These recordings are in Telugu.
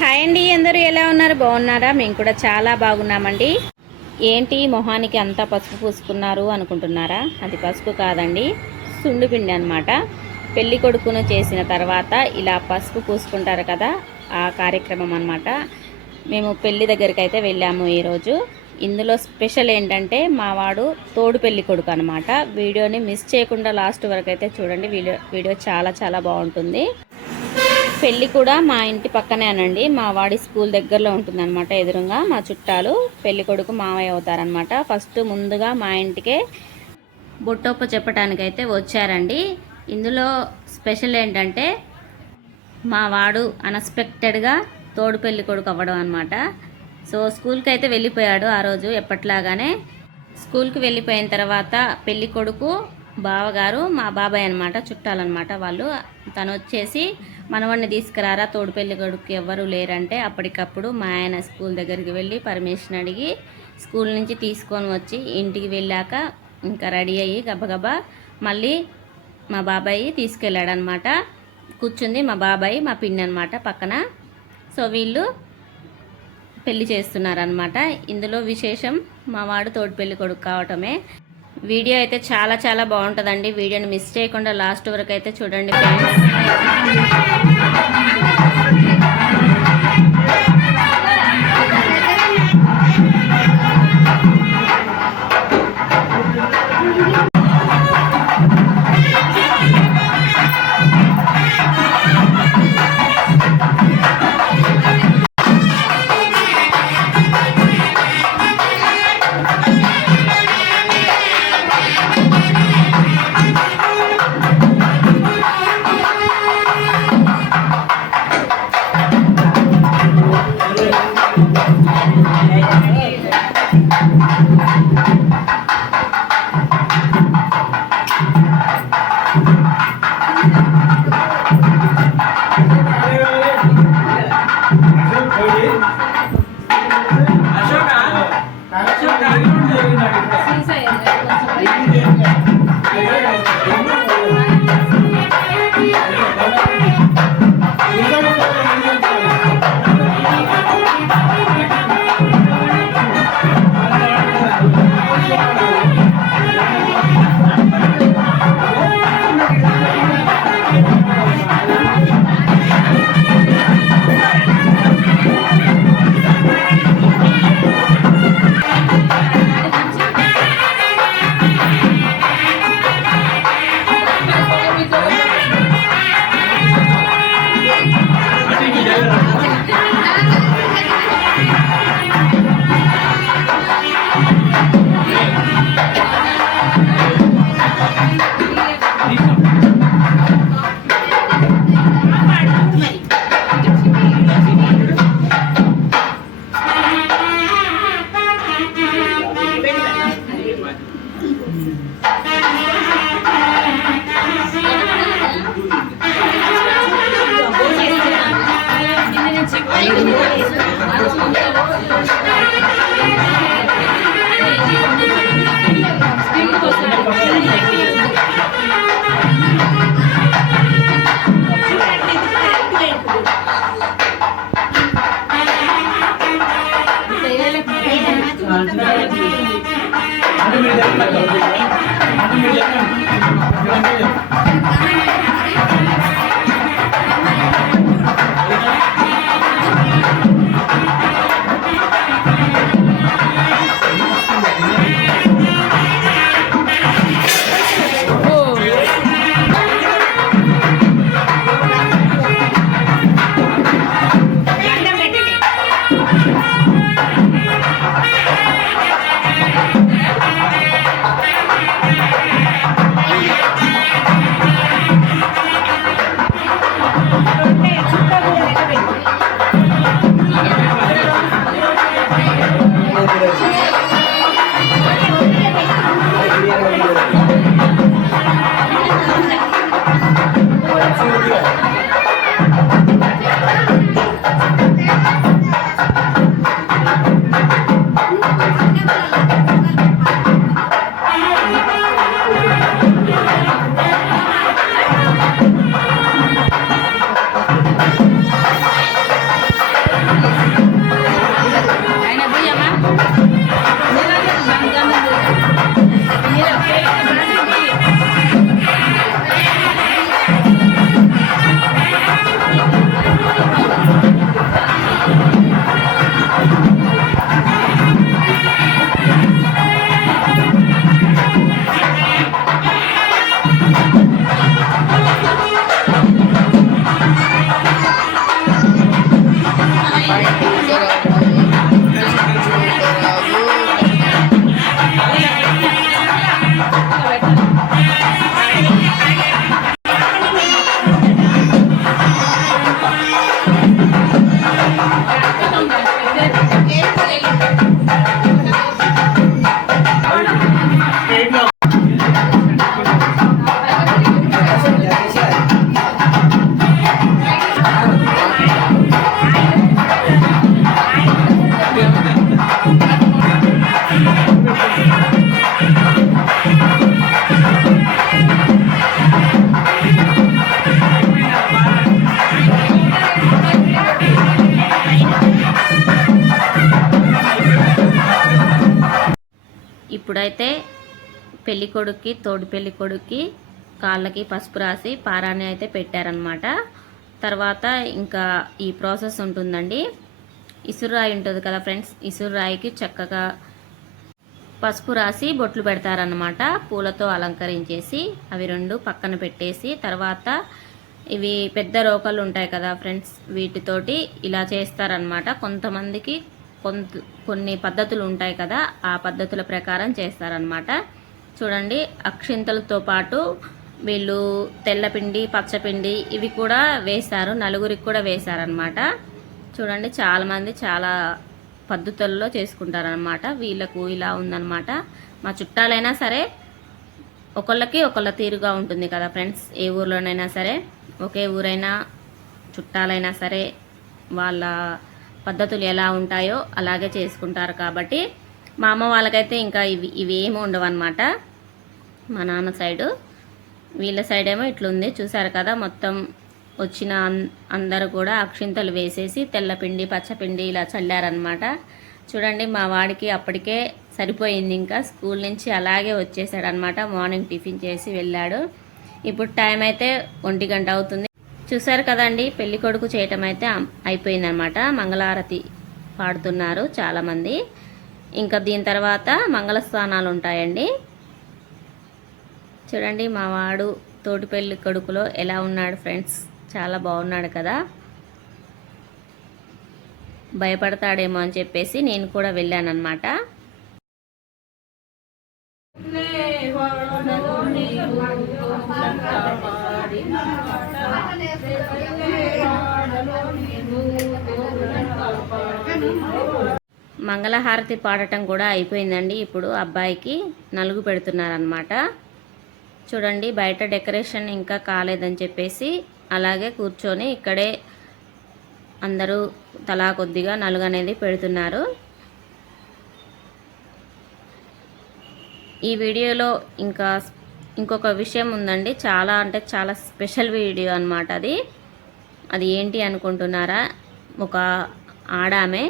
హాయ్ అండి, అందరూ ఎలా ఉన్నారు? బాగున్నారా? మేము కూడా చాలా బాగున్నామండి. ఏంటి మొహానికి అంతా పసుపు పూసుకున్నారు అనుకుంటున్నారా? అది పసుపు కాదండి, సుండుపిండి అనమాట. పెళ్లి కొడుకును చేసిన తర్వాత ఇలా పసుపు పూసుకుంటారు కదా, ఆ కార్యక్రమం అనమాట. మేము పెళ్లి దగ్గరికి అయితే వెళ్ళాము ఈరోజు. ఇందులో స్పెషల్ ఏంటంటే మా వాడు తోడు పెళ్లి కొడుకు అనమాట. వీడియోని మిస్ చేయకుండా లాస్ట్ వరకు అయితే చూడండి. వీడియో చాలా చాలా బాగుంటుంది. పెళ్ళి కూడా మా ఇంటి పక్కనేనండి. మా వాడి స్కూల్ దగ్గరలో ఉంటుందన్నమాట. ఎదురుగా మా చుట్టాలు పెళ్లి కొడుకు మామయ్య అవుతారనమాట. ఫస్ట్ ముందుగా మా ఇంటికే బొట్టొప్ప చెప్పడానికైతే వచ్చారండి. ఇందులో స్పెషల్ ఏంటంటే మా వాడు అన్ఎక్స్పెక్టెడ్గా తోడు పెళ్లి కొడుకు అవ్వడం అనమాట. సో స్కూల్కి అయితే వెళ్ళిపోయాడు ఆ రోజు ఎప్పట్లాగానే. స్కూల్కి వెళ్ళిపోయిన తర్వాత పెళ్లి కొడుకు బావగారు మా బాబాయ్ అనమాట, చుట్టాలన్నమాట వాళ్ళు. తను వచ్చేసి మనవాడిని తీసుకురారా, తోడు పెళ్లి కొడుకు ఎవ్వరూ లేరంటే అప్పటికప్పుడు మా ఆయన స్కూల్ దగ్గరికి వెళ్ళి పర్మిషన్ అడిగి స్కూల్ నుంచి తీసుకొని వచ్చి ఇంటికి వెళ్ళాక ఇంకా రెడీ అయ్యి గబగబా మళ్ళీ మా బాబాయ్ తీసుకెళ్ళాడనమాట. కూర్చుంది మా బాబాయ్, మా పిన్ని అనమాట పక్కన. సో వీళ్ళు పెళ్లి చేస్తున్నారనమాట. ఇందులో విశేషం మా వాడు తోడు పెళ్లి కొడుకు కావటమే. వీడియో అయితే చాలా చాలా బాగుంటుందండి. వీడియోని మిస్ చేయకుండా లాస్ట్ వరకు అయితే చూడండి ఫ్రెండ్స్. ఇప్పుడైతే పెళ్ళికొడుక్కి తోడు పెళ్ళికొడుక్కి కాళ్ళకి పసుపు రాసి పారాన్ని అయితే పెట్టారనమాట. తర్వాత ఇంకా ఈ ప్రాసెస్ ఉంటుందండి. ఇసురాయి ఉంటుంది కదా ఫ్రెండ్స్, ఇసురాయికి చక్కగా పసుపు రాసి బొట్లు పెడతారనమాట. పూలతో అలంకరించేసి అవి రెండు పక్కన పెట్టేసి, తర్వాత ఇవి పెద్ద రోకలు ఉంటాయి కదా ఫ్రెండ్స్, వీటితోటి ఇలా చేస్తారనమాట. కొంతమందికి కొన్ని పద్ధతులు ఉంటాయి కదా, ఆ పద్ధతుల ప్రకారం చేస్తారనమాట. చూడండి, అక్షింతలతో పాటు వీళ్ళు తెల్లపిండి పచ్చపిండి ఇవి కూడా వేశారు, నలుగురికి కూడా వేశారనమాట. చూడండి, చాలామంది చాలా పద్ధతుల్లో చేసుకుంటారనమాట. వీళ్ళకు ఇలా ఉందన్నమాట. మా చుట్టాలైనా సరే ఒకళ్ళకి ఒకళ్ళ తీరుగా ఉంటుంది కదా ఫ్రెండ్స్. ఏ ఊర్లోనైనా సరే, ఒకే ఊరైనా చుట్టాలైనా సరే వాళ్ళ పద్ధతులు ఎలా ఉంటాయో అలాగే చేసుకుంటారు. కాబట్టి మా అమ్మ వాళ్ళకైతే ఇంకా ఇవి ఏమి ఉండవన్నమాట. మా నాన్న సైడు, వీళ్ళ సైడ్ ఏమో ఇట్లుంది. చూసారు కదా, మొత్తం వచ్చిన అందరూ కూడా అక్షింతలు వేసేసి తెల్లపిండి పచ్చపిండి ఇలా చల్లారనమాట. చూడండి, మా వాడికి అప్పటికే సరిపోయింది. ఇంకా స్కూల్ నుంచి అలాగే వచ్చేసాడనమాట. మార్నింగ్ టిఫిన్ చేసి వెళ్ళాడు. ఇప్పుడు టైం అయితే 1 గంట అవుతుంది. చూసారు కదండి, పెళ్లి కొడుకు చేయటం అయితే అయిపోయిందనమాట. మంగళారతి పాడుతున్నారు చాలామంది. ఇంకా దీని తర్వాత మంగళస్థానాలు ఉంటాయండి. చూడండి, మా వాడు తోటి పెళ్లి కొడుకులో ఎలా ఉన్నాడు ఫ్రెండ్స్, చాలా బాగున్నాడు కదా. భయపడతాడేమో అని చెప్పేసి నేను కూడా వెళ్ళానన్నమాట. మంగళహారతి పాడటం కూడా అయిపోయిందండి. ఇప్పుడు అబ్బాయికి నలుగు పెడుతున్నారనమాట. చూడండి, బయట డెకరేషన్ ఇంకా కాలేదని చెప్పేసి అలాగే కూర్చొని ఇక్కడే అందరూ తలా కొద్దిగా నలుగు అనేది పెడుతున్నారు. ఈ వీడియోలో ఇంకొక విషయం ఉందండి. చాలా అంటే చాలా స్పెషల్ వీడియో అన్నమాట. అది ఏంటి అనుకుంటున్నారా? ఒక ఆడామె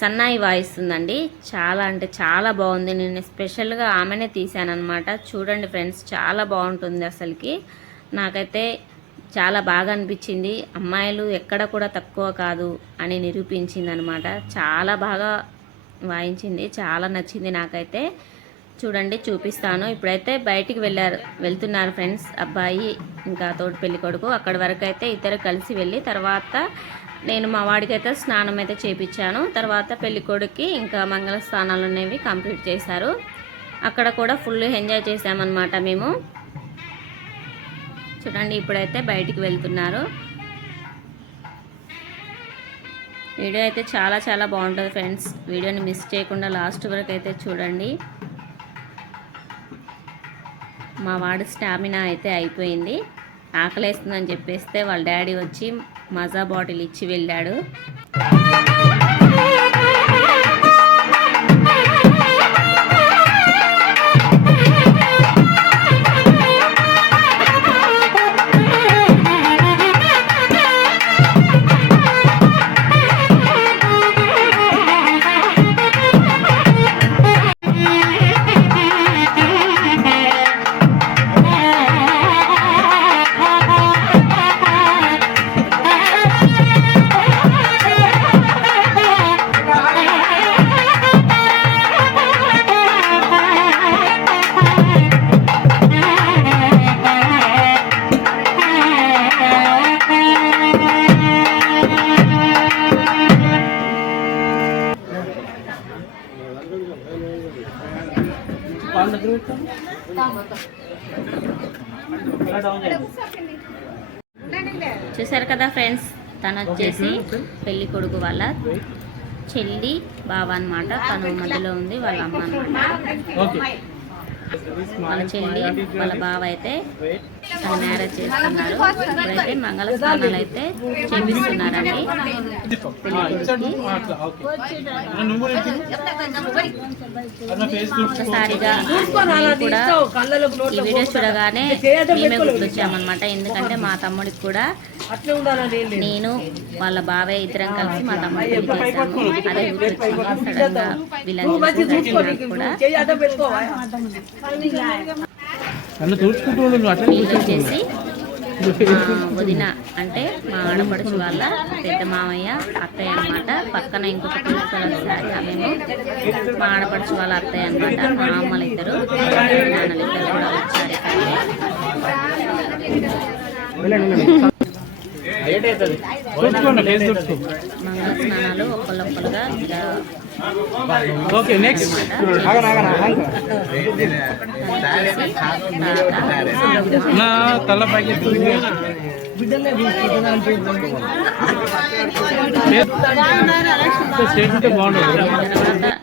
సన్నాయి వాయిస్తుందండి. చాలా అంటే చాలా బాగుంది. నేను స్పెషల్గా ఆమెనే తీసానమాట. చూడండి ఫ్రెండ్స్, చాలా బాగుంటుంది. అసలుకి నాకైతే చాలా బాగా అనిపించింది. అమ్మాయిలు ఎక్కడ కూడా తక్కువ కాదు అని నిరూపించింది అనమాట. చాలా బాగా వాయించింది, చాలా నచ్చింది నాకైతే. చూడండి, చూపిస్తాను. ఇప్పుడైతే బయటికి వెళ్తున్నారు ఫ్రెండ్స్, అబ్బాయి ఇంకా తోటి పెళ్లి కొడుకు. అక్కడి వరకు అయితే ఇద్దరు కలిసి వెళ్ళి తర్వాత నేను మా వాడికి అయితే స్నానం అయితే చేయించాను. తర్వాత పెళ్ళికొడుకి ఇంకా మంగళ స్నానాలు అనేవి కంప్లీట్ చేశారు. అక్కడ కూడా ఫుల్ ఎంజాయ్ చేసామన్నమాట మేము. చూడండి, ఇప్పుడైతే బయటికి వెళ్తున్నారు. వీడియో అయితే చాలా చాలా బాగుంటుంది ఫ్రెండ్స్. వీడియోని మిస్ చేయకుండా లాస్ట్ వరకు అయితే చూడండి. మా వాడి స్టామినా అయితే అయిపోయింది. ఆకలేస్తుందని చెప్పేస్తే వాళ్ళ డాడీ వచ్చి మజా బాటిల్ ఇచ్చి వెళ్ళాడు. చూసారు కదా ఫ్రెండ్స్, తను వచ్చేసి పెళ్లి కొడుకు వాళ్ళ చెల్లి బావ అనమాట. తను మధ్యలో ఉంది వాళ్ళ అమ్మ అనమాట. వాళ్ళ చెల్లి వాళ్ళ బావ అయితే తను మ్యారేజ్ చేస్తున్నారు. ఇప్పుడైతే మంగళ స్నానాలు అయితే చేపిస్తున్నారండి. ఒక్కసారిగా కూడా ఈ వీడియో చూడగానే మేమే గుర్తొచ్చామన్నమాట. ఎందుకంటే మా తమ్ముడికి కూడా నేను వాళ్ళ బాబాయ్ ఇద్దరం కలిసి మా తమ్ముడి పెళ్లి చేశాము. అదే గుర్తొచ్చింది సడన్ గా వీళ్ళని కూడా. వచ్చేసి వదిన అంటే మా ఆడపడుచు వాళ్ళ పెద్ద మామయ్య అత్తయ్య అనమాట. పక్కన ఇంకొక పిల్లలు శారీ ఆమెమో మా ఆడపడుచు వాళ్ళ అత్తయ్య అనమాట. మా అమ్మలు ఇద్దరు నాన్నలు ఇద్దరు కూడా వచ్చారు. మంగళ స్నానాలు ఒక్కళ్ళొక్కలుగా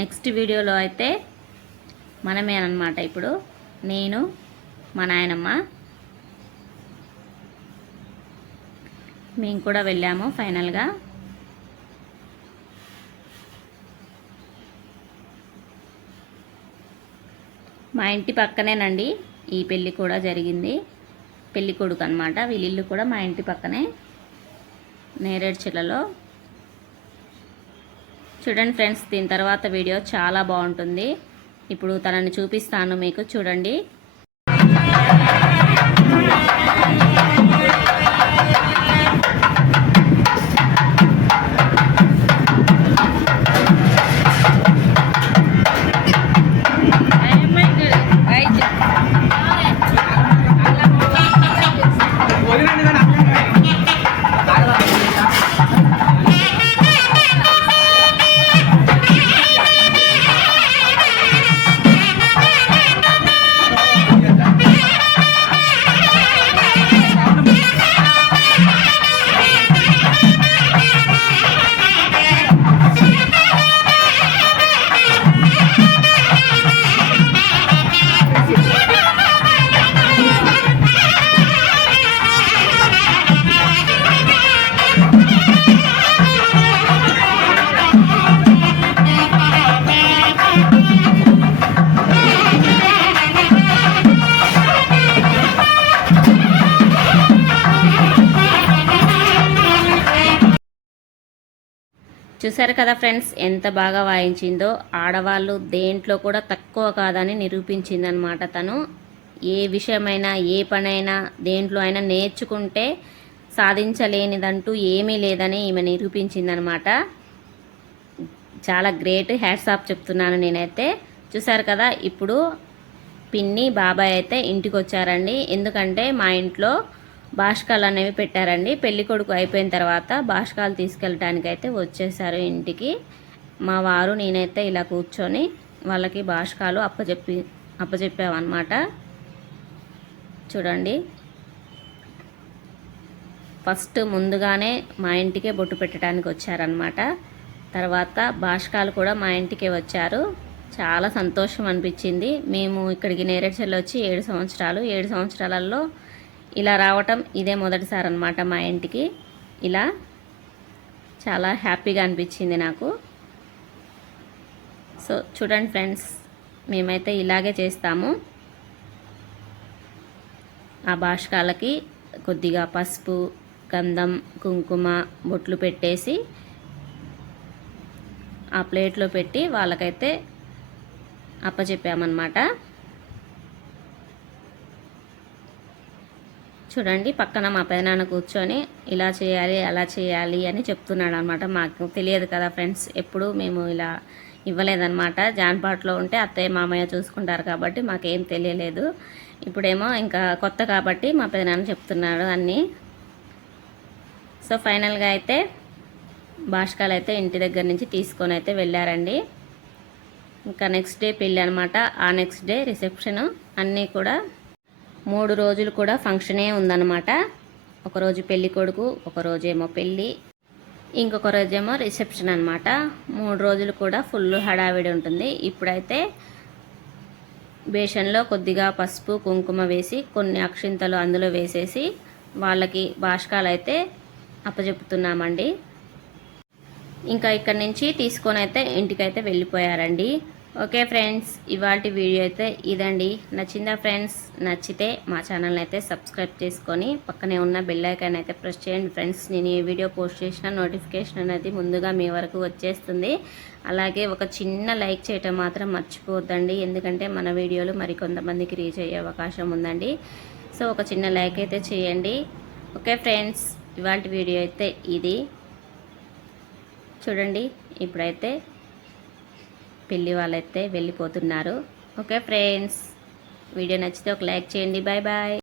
నెక్స్ట్ వీడియోలో అయితే మనమేనమాట. ఇప్పుడు నేను మా నాయనమ్మ మేము కూడా వెళ్ళాము ఫైనల్గా. మా ఇంటి పక్కనేనండి ఈ పెళ్ళి కూడా జరిగింది. పెళ్ళి కొడుకు అనమాట. వీళ్ళిల్లు కూడా మా ఇంటి పక్కనే నేరేడ్చెర్లలో. చూడండి ఫ్రెండ్స్, దీని తర్వాత వీడియో చాలా బాగుంటుంది. ఇప్పుడు తనని చూపిస్తాను మీకు, చూడండి. చూసారు కదా ఫ్రెండ్స్, ఎంత బాగా వాయించిందో. ఆడవాళ్ళు దేంట్లో కూడా తక్కువ కాదని నిరూపించిందనమాట. తను ఏ విషయమైనా ఏ పనైనా దేంట్లో అయినా నేర్చుకుంటే సాధించలేనిదంటూ ఏమీ లేదని ఈమె నిరూపించిందనమాట. చాలా గ్రేట్, హ్యాట్స్ ఆఫ్ చెప్తున్నాను నేనైతే. చూసారు కదా, ఇప్పుడు పిన్ని బాబాయ్ అయితే ఇంటికి వచ్చారండి. ఎందుకంటే మా ఇంట్లో బాష్కాలు అనేవి పెట్టారండి. పెళ్లి కొడుకు అయిపోయిన తర్వాత బాష్కాలు తీసుకెళ్ళటానికి అయితే వచ్చేసారు ఇంటికి. మా వారు నేనైతే ఇలా కూర్చొని వాళ్ళకి బాష్కాలు అప్పచెప్పామన్నమాట. చూడండి, ఫస్ట్ ముందుగానే మా ఇంటికే బొట్టు పెట్టడానికి వచ్చారనమాట. తర్వాత బాష్కాలు కూడా మా ఇంటికే వచ్చారు. చాలా సంతోషం అనిపించింది. మేము ఇక్కడికి నేరేడ్చెర్ల వచ్చి 7 సంవత్సరాలు. 7 సంవత్సరాలలో ఇలా రావటం ఇదే మొదటిసారి అనమాట మా ఇంటికి. ఇలా చాలా హ్యాపీగా అనిపించింది నాకు. సో చూడండి ఫ్రెండ్స్, మేమైతే ఇలాగే చేస్తాము. ఆ బాష్కాలకి కొద్దిగా పసుపు, గంధం, కుంకుమ, బొట్లు పెట్టేసి ఆ ప్లేట్లో పెట్టి వాళ్ళకైతే అప్పచెప్పామన్నమాట. చూడండి, పక్కన మా పెదనాన్న కూర్చొని ఇలా చేయాలి అలా చేయాలి అని చెప్తున్నాడు అనమాట. మాకు తెలియదు కదా ఫ్రెండ్స్, ఎప్పుడు మేము ఇలా ఇవ్వలేదన్నమాట. జాన్పాట్లో ఉంటే అత్తయ్య మామయ్య చూసుకుంటారు కాబట్టి మాకేం తెలియలేదు. ఇప్పుడేమో ఇంకా కొత్త కాబట్టి మా పెదనాన్న చెప్తున్నాడు అన్నీ. సో ఫైనల్గా అయితే బాష్కాలు అయితే ఇంటి దగ్గర నుంచి తీసుకొని అయితే వెళ్ళారండి. ఇంకా నెక్స్ట్ డే పెళ్ళి అనమాట. ఆ నెక్స్ట్ డే రిసెప్షను. అన్నీ కూడా 3 రోజులు కూడా ఫంక్షనే ఉందన్నమాట. ఒకరోజు పెళ్ళి కొడుకు, ఒకరోజేమో పెళ్ళి, ఇంకొక రోజేమో రిసెప్షన్ అనమాట. 3 రోజులు కూడా ఫుల్ హడావిడి ఉంటుంది. ఇప్పుడైతే బేషన్లో కొద్దిగా పసుపు కుంకుమ వేసి కొన్ని అక్షింతలు అందులో వేసేసి వాళ్ళకి బాష్కాలు అయితే అప్పచెప్పుతున్నామండి. ఇంకా ఇక్కడ నుంచి తీసుకొని అయితే ఇంటికైతే వెళ్ళిపోయారండి. ఓకే ఫ్రెండ్స్, ఇవాళ వీడియో అయితే ఇదండి. నచ్చిందా ఫ్రెండ్స్? నచ్చితే మా ఛానల్ అయితే సబ్స్క్రైబ్ చేసుకొని పక్కనే ఉన్న బెల్ ఐకాన్ అయితే ప్రెస్ చేయండి ఫ్రెండ్స్. నేను ఏ వీడియో పోస్ట్ చేసిన నోటిఫికేషన్ అనేది ముందుగా మీ వరకు వచ్చేస్తుంది. అలాగే ఒక చిన్న లైక్ చేయటం మాత్రం మర్చిపోవద్దండి, ఎందుకంటే మన వీడియోలు మరికొంతమందికి రీచ్ అయ్యే అవకాశం ఉందండి. సో ఒక చిన్న లైక్ అయితే చేయండి. ఓకే ఫ్రెండ్స్, ఇవాళ వీడియో అయితే ఇది చూడండి. ఇప్పుడైతే పెళ్ళి వాళ్ళైతే వెళ్ళిపోతున్నారు. ఓకే ఫ్రెండ్స్, వీడియో నచ్చితే ఒక లైక్ చేయండి. Bye bye.